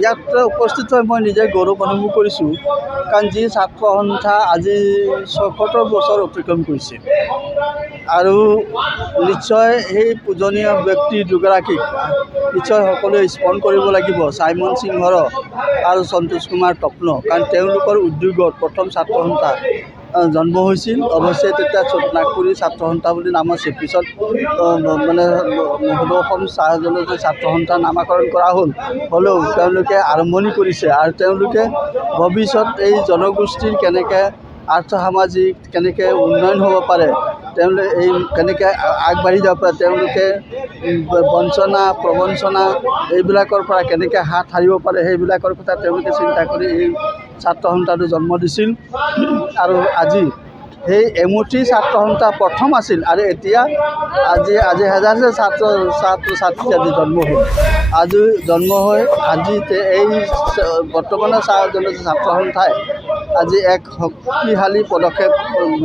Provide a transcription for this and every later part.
ইয়াত উপস্থিত হৈ মই নিজে গৌৰৱ অনুভৱ কৰিছোঁ, কাৰণ যি ছাত্ৰ সন্থা আজি ৭৬ বছৰ অতিক্ৰম কৰিছে আৰু নিশ্চয় সেই পূজনীয় ব্যক্তি দুগৰাকীক নিশ্চয় সকলোৱে স্মৰণ কৰিব লাগিব, চাইমন সিংহৰ আৰু সন্তোষ কুমাৰ তপ্ন, কাৰণ তেওঁলোকৰ উদ্যোগত প্ৰথম ছাত্ৰ সন্থা জন্ম হৈছিল। অৱশ্যে তেতিয়া নাগপুৰী ছাত্ৰ সন্থা বুলি নাম আছিল, পিছত মানে মহোদয় অসম চাহ জনজাতি ছাত্ৰ সন্থা নামাকৰণ কৰা হ'লেও তেওঁলোকে আৰম্ভণি কৰিছে আৰু তেওঁলোকে ভৱিষ্যত এই জনগোষ্ঠীৰ কেনেকৈ আৰ্থ সামাজিক কেনেকৈ উন্নয়ন হ'ব পাৰে, তেওঁলোকে এই কেনেকৈ আগবাঢ়ি যাব পাৰে, তেওঁলোকে বঞ্চনা প্ৰবঞ্চনা এইবিলাকৰ পৰা কেনেকৈ হাত সাৰিব পাৰে, সেইবিলাকৰ কথা তেওঁলোকে চিন্তা কৰি এই ছাত্ৰ সন্থাটো জন্ম দিছিল। আৰু আজি সেই এমুঠি ছাত্ৰ সন্থা প্ৰথম আছিল আৰু এতিয়া আজি হাজাৰ ছাত্ৰ ছাত্ৰী আজি জন্ম হ'ল। আজি জন্ম হৈ আজি এই বৰ্তমানৰ চাহ জনজাতি ছাত্ৰ সন্থাই আজি এক শক্তিশালী পদক্ষেপ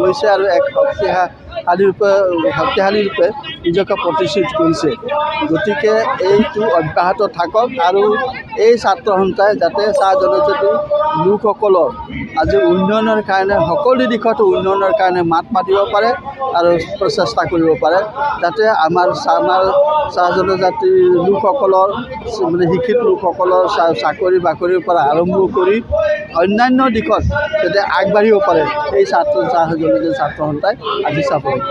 লৈছে আৰু এক শক্তিশালী ৰূপে নিজকে প্ৰতিষ্ঠিত কৰিছে। গতিকে এইটো অব্যাহত থাকক আৰু এই ছাত্ৰ সন্থাই যাতে চাহ জনজাতি লোকসকলৰ আজি উন্নয়নৰ কাৰণে সকলো দিশত উন্নয়নৰ কাৰণে মাত মাতিব পাৰে আৰু প্ৰচেষ্টা কৰিব পাৰে, যাতে আমাৰ চাহ জনজাতিৰ লোকসকলৰ মানে শিক্ষিত লোকসকলৰ চাকৰি বাকৰিৰ পৰা আৰম্ভ কৰি অন্যান্য দিশত যাতে আগবাঢ়িব পাৰে, এই চাহ জনজাতি ছাত্ৰ সন্থাই আজি চাব লাগিব।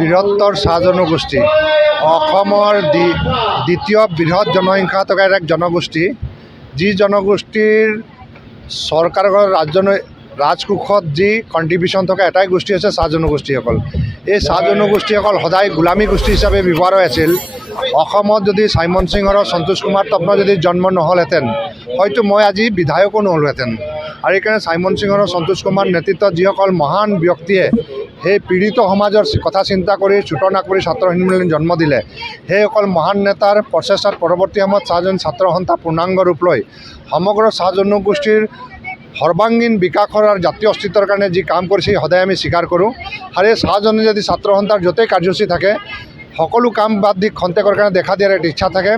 বৃহত্তৰ চাহ জনগোষ্ঠী অসমৰ দ্বিতীয় বৃহৎ জনসংখ্যা থকা এক জনগোষ্ঠী, যি জনগোষ্ঠীৰ চৰকাৰৰ ৰাজকোষত যি কণ্ট্ৰিবিউশ্যন থকা এটাই গোষ্ঠী আছে চাহ জনগোষ্ঠীসকল। এই চাহ জনগোষ্ঠীসকল সদায় গোলামী গোষ্ঠী হিচাপে ব্যৱহাৰ হৈ আছিল। অসমত যদি চাইমন সিং আৰু সন্তোষ কুমাৰ তপ্ন যদি জন্ম নহ'লহেঁতেন, হয়তো মই আজি বিধায়কো নহ'লোহেঁতেন। আৰু সেইকাৰণে চাইমন সিং আৰু সন্তোষ কুমাৰ নেতৃত্বত যিসকল মহান ব্যক্তিয়ে সেই পীড়িত সমাজৰ কথা চিন্তা কৰি চুতৰ নাগপুৰী ছাত্ৰ সন্মিলন জন্ম দিলে, সেইসকল মহান নেতাৰ প্ৰচেষ্টাত পৰৱৰ্তী সময়ত ছাত্ৰ সন্থা পূৰ্ণাংগ ৰূপ লৈ সমগ্ৰ চাহ জনগোষ্ঠীৰ সৰ্বাংগীন বিকাশৰ আৰু জাতীয় অস্তিত্বৰ কাৰণে যি কাম কৰিছে সদায় আমি স্বীকাৰ কৰোঁ। আৰু এই চাহ জনজাতি ছাত্ৰ সন্থাৰ য'তেই কাৰ্যসূচী থাকে সকলো কাম বাদ দি খন্তেকৰ কাৰণে দেখা দিয়াৰ এটা ইচ্ছা থাকে।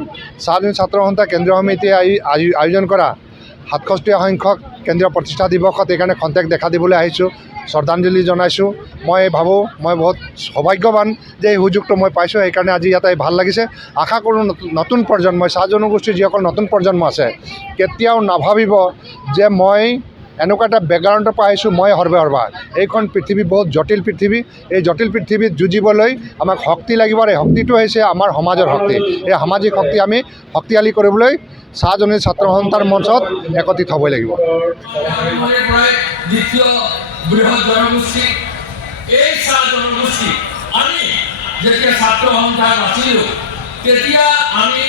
চাহ জনজাতি ছাত্ৰ সন্থা কেন্দ্ৰীয় সমিতিয়ে আয়োজন কৰা ৬৭ সংখ্যক কেন্দ্ৰীয় প্ৰতিষ্ঠা দিৱসত এইকাৰণে খন্তেক দেখা দিবলৈ আহিছোঁ, শ্ৰদ্ধাঞ্জলি জনাইছোঁ। মই ভাবোঁ মই বহুত সৌভাগ্যৱান যে এই সুযোগটো মই পাইছোঁ, সেইকাৰণে আজি ইয়াতে ভাল লাগিছে। আশা কৰোঁ নতুন প্ৰজন্মই চাহ জনগোষ্ঠীৰ যিসকল নতুন প্ৰজন্ম আছে কেতিয়াও নাভাবিব যে মই এনেকুৱা এটা বেকগ্ৰাউণ্ডৰ পৰা আহিছোঁ, মই সৰ্বা। এইখন পৃথিৱী বহুত জটিল পৃথিৱী। এই জটিল পৃথিৱীত যুঁজিবলৈ আমাক শক্তি লাগিব আৰু এই শক্তিটো হৈছে আমাৰ সমাজৰ শক্তি। এই সামাজিক শক্তি আমি শক্তিশালী কৰিবলৈ চাহ জনজাতি ছাত্ৰ সন্থাৰ মঞ্চত একত্ৰিত হ'বই লাগিব। বৃহৎ জনগোষ্ঠী এই চাহ জনগোষ্ঠী আমি যেতিয়া ছাত্ৰ সন্থাত আছিলোঁ তেতিয়া আমি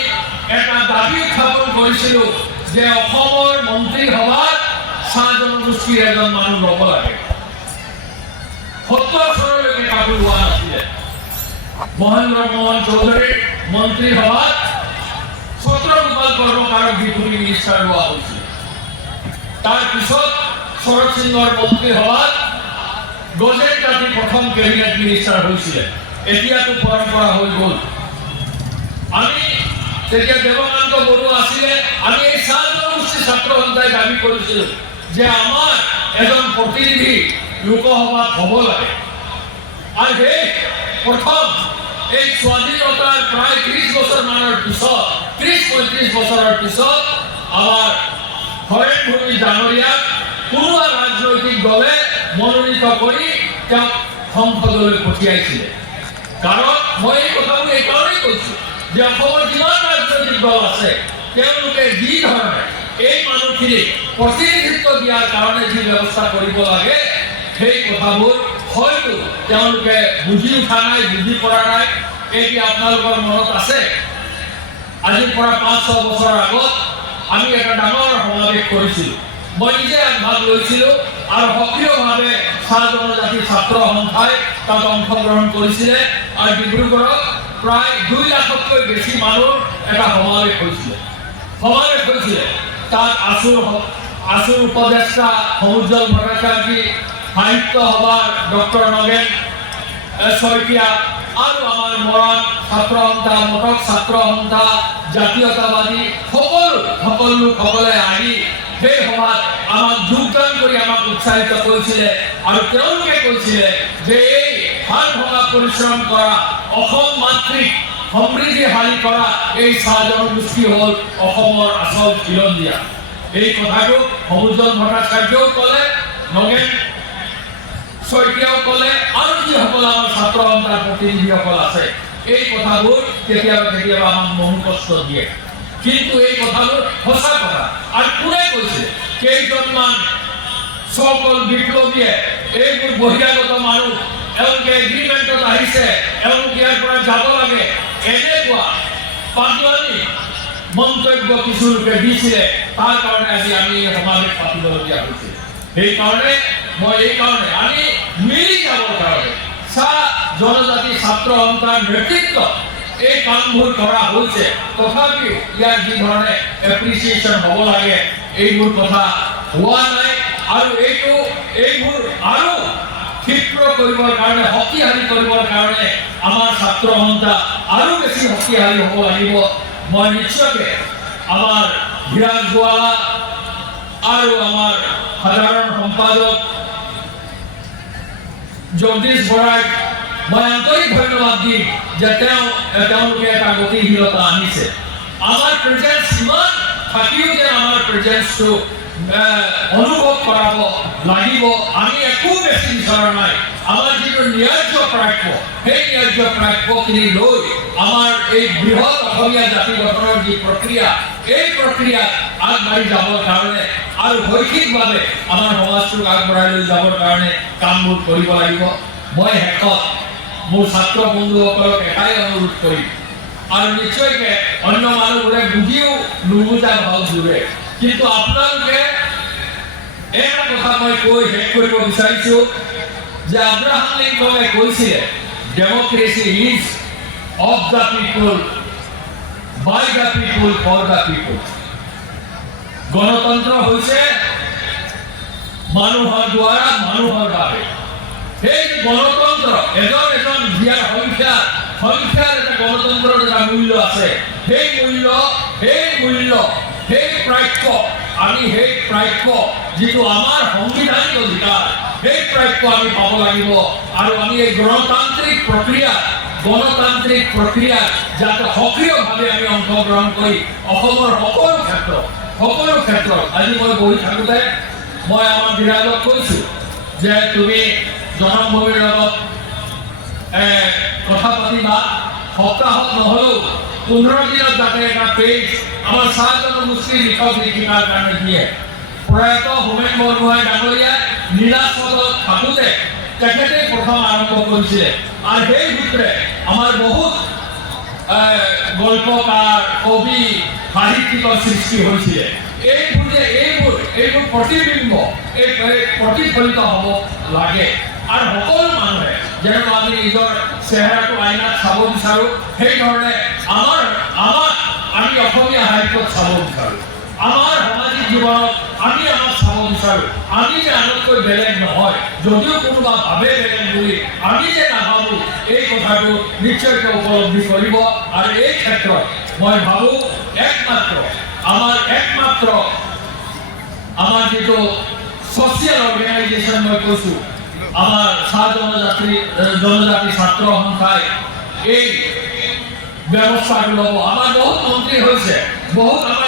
এটা দাবী উত্থাপন কৰিছিলোঁ যে অসমৰ মন্ত্ৰীসভাত চাহ জনগোষ্ঠীৰ এজন মানুহ ল'ব লাগে। ৭০ চনলৈকে কাকো লোৱা নাছিলে। মহেন্দ্ৰ মোহন চৌধুৰীৰ মন্ত্ৰীসভাত ছত্ৰগোপাল কৰ্মকাৰক ডেপুটি মিনিষ্টাৰ লোৱা হৈছিল। তাৰপিছত শৰৎ সিঙৰ মন্ত্ৰীসভাত গজেট জাতি প্ৰথম কেবিনেট মিনিষ্টাৰ হৈছিলে। এতিয়াতো পৰম্পৰা হৈ গ'ল। আমি তেতিয়া দেৱকান্ত বৰুৱা আছিলে, আমি এই চাহ জনগোষ্ঠী ছাত্ৰ সন্থাই দাবী কৰিছিলোঁ যে আমাৰ এজন প্ৰতিনিধি লোকসভাত হ'ব লাগে। আৰু সেই প্ৰথম এই স্বাধীনতাৰ প্ৰায় ৩০ বছৰমানৰ পিছত ৩০-৩৫ বছৰৰ পিছত আমাৰ হৰেণ ভূমি ডাঙৰীয়াক কোনো ৰাজনৈতিক দলে মনোনীত কৰি তেওঁক সংসদলৈ পঠিয়াইছিলে। কাৰণ মই এই কথাবোৰ এইকাৰণেই কৈছোঁ যে অসমৰ যিমান ৰাজনৈতিক দল আছে তেওঁলোকে যি ধৰণে এই মানুহখিনিক প্ৰতিনিধিত্ব দিয়াৰ কাৰণে যি ব্যৱস্থা কৰিব লাগে সেই কথাবোৰ হয়তো তেওঁলোকে বুজি উঠা নাই, বুজি পৰা নাই। এই আপোনালোকৰ মনত আছে আজিৰ পৰা ৫-৬ বছৰ আগত আমি এটা ডাঙৰ সমাৱেশ কৰিছিলোঁ। মই নিজে ভাগ লৈছিলোঁ আৰু সক্ৰিয়ভাৱে চাহ জনজাতি ছাত্ৰ সন্থাই তাত অংশগ্ৰহণ কৰিছিলে আৰু ডিব্ৰুগড়ত প্ৰায় ২ লাখতকৈ বেছি মানুহ এটা সমাৱেশ হৈছিলে। তাত আছুৰ উপদেষ্টা সমুজ্জ্বল ভট্টাচাৰ্যী, সাহিত্য সভাৰ ডক্টৰ নগেন শইকীয়া, আৰু আমাৰ মৰাণ ছাত্ৰ সন্থা, মটক ছাত্ৰ সন্থা, জাতীয়তাবাদী সকলো লোকসকলে আহি সেই সভাত আমাক যোগদান কৰি আমাক উৎসাহিত কৰিছিলে আৰু তেওঁলোকে কৈছিলে যে এই হাত ভঙা পৰিশ্ৰম কৰা অসম মাতৃক সমৃদ্ধিশালী কৰা এই চাহ জনগোষ্ঠী হ'ল অসমৰ আচল খিলঞ্জীয়া। এই কথাটো সমুজন ভট্টাচাৰ্যও ক'লে, নগেন শইকীয়াও ক'লে আৰু যিসকল আমাৰ ছাত্ৰ সন্থাৰ প্ৰতিনিধিসকল আছে, এই কথাবোৰ কেতিয়াবা কেতিয়াবা আমাক মন কষ্ট দিয়ে, কিন্তু এই কথাবোৰ সঁচা কথা। আৰু কোনে কৈছে? কেইজনমান সকল বিপ্লৱীয়ে এইবোৰ বহিৰাগত মানুহ, এওঁলোকে এগ্ৰিমেণ্টত আহিছে, এওঁলোকে ইয়াৰ পৰা যাব লাগে, এনেকুৱা পাগলামি মন্তব্য কিছু লোকে দিছিলে। তাৰ কাৰণে আজি আমি এই সমাৱেশ পাতিবলগীয়া হৈছে। সেইকাৰণে আমি মিলি যাবৰ কাৰণে চাহ জনজাতি ছাত্ৰ সন্থাৰ নেতৃত্বত এই কামবোৰ কৰা হৈছে। তথাপিও ইয়াৰ যি ধৰণে এপ্ৰিচিয়েশ্যন হ'ব লাগে এইবোৰ কথা হোৱা নাই। আৰু এইবোৰ আৰু ক্ষিপ্ৰ কৰিবৰ কাৰণে, শক্তিশালী কৰিবৰ কাৰণে আমাৰ ছাত্ৰ সন্থা আৰু বেছি শক্তিশালী হ'ব লাগিব। মই নিশ্চয়কৈ আমাৰ ধীৰাজ গোৱালা আৰু আমাৰ সাধাৰণ সম্পাদক জগদীশ বৰাক মই আন্তৰিক ধন্যবাদ দিম যে তেওঁলোকে এটা গতিশীলতা আনিছে। আমাৰ প্ৰেজেন্স ইমান থাকিও যে আমাৰ প্ৰেজেন্সটো অনুভৱ কৰাব লাগিব। আমি একো বেছি বিচৰা নাই। আমাৰ যিটো ন্যায্য প্ৰাপ্য, সেই ন্যায্য প্ৰাপ্যখিনি লৈ আমাৰ এই বৃহৎ অসমীয়া জাতি গঠনৰ যি প্ৰক্ৰিয়া, এই প্ৰক্ৰিয়াত আগবাঢ়ি যাবৰ কাৰণে আৰু শৈক্ষিকভাৱে আমাৰ সমাজটোক আগবঢ়াই লৈ যাবৰ কাৰণে কামবোৰ কৰিব লাগিব। মই শেষত মোৰ ছাত্ৰ বন্ধুসকলক এটাই অনুৰোধ কৰিম, আৰু নিশ্চয়কৈ অন্য মানুহবোৰে বুজিও নুবুজা ভাৱ জোৰে, কিন্তু আপোনালোকে এটা কথা মই কৈ শেষ কৰিব বিচাৰিছোঁ যে আব্ৰাহাম লিংকনে কৈছিলে, democracy is of the people, by the people, for the people. গণতন্ত্ৰ হৈছে মানুহৰ দ্বাৰা মানুহৰ বাবে। সেই গণতন্ত্ৰ এজন দিয়াৰ সংখ্যাৰ এটা গণতন্ত্ৰৰ এটা মূল্য আছে। সেই প্ৰাপ্য আমি সেই প্ৰাপ্য যিটো আমাৰ সাংবিধানিক অধিকাৰ, সেই প্ৰাপ্য আমি পাব লাগিব। আৰু আমি এই গণতান্ত্ৰিক প্ৰক্ৰিয়াত যাতে সক্ৰিয়ভাৱে আমি অংশগ্ৰহণ কৰি অসমৰ সকলো ক্ষেত্ৰত আজি মই বহি থাকোঁতে মই আমাৰ বিৰাজক কৈছোঁ যে তুমি জনমভূমিৰ লগত কথা পাতিবা, সপ্তাহত নহ'লেও 15 দিনত যাতে এটা পেজ আমাৰ চাহ জনগোষ্ঠীৰ লিখক লিখিকাৰ কাৰণে দিয়ে। প্ৰয়াত হোমেন বৰগোহাঁই ডাঙৰীয়াই নীলাচলত থাকোঁতে তেখেতে প্ৰথম আৰম্ভ কৰিছিলে। আৰু সেই সূত্ৰে আমাৰ বহুত গল্পকাৰ, কবি, সাহিত্যিকৰ সৃষ্টি হৈছিলে। এইবোৰ প্ৰতিবিম্ব প্ৰতিফলিত হ'ব লাগে। আৰু সকলো মানুহে যেন আমি নিজৰ চেহেৰাটো আইনাত চাব বিচাৰোঁ, সেইধৰণে আমি অসমীয়া সাহিত্যত চাব বিচাৰোঁ। আমাৰ সামাজিক জীৱনত আমাক চাব বিচাৰোঁ। আমি যে আনতকৈ বেলেগ নহয়, যদিও কোনোবা ভাবে বেলেগ বুলি, আমি যে নাভাবোঁ, এই কথাটো নিশ্চয়কৈ উপলব্ধি কৰিব। আৰু এই ক্ষেত্ৰত মই ভাবোঁ একমাত্ৰ আমাৰ যিটো ছ'চিয়েল অৰ্গেনাইজেশ্যন মই কৈছোঁ, আমাৰ চাহ জনজাতি ছাত্ৰ সন্থাই এই ব্যৱস্থাটো ল'ব। আমাৰ বহুত মন্ত্ৰী হৈছে, বহুত আমাৰ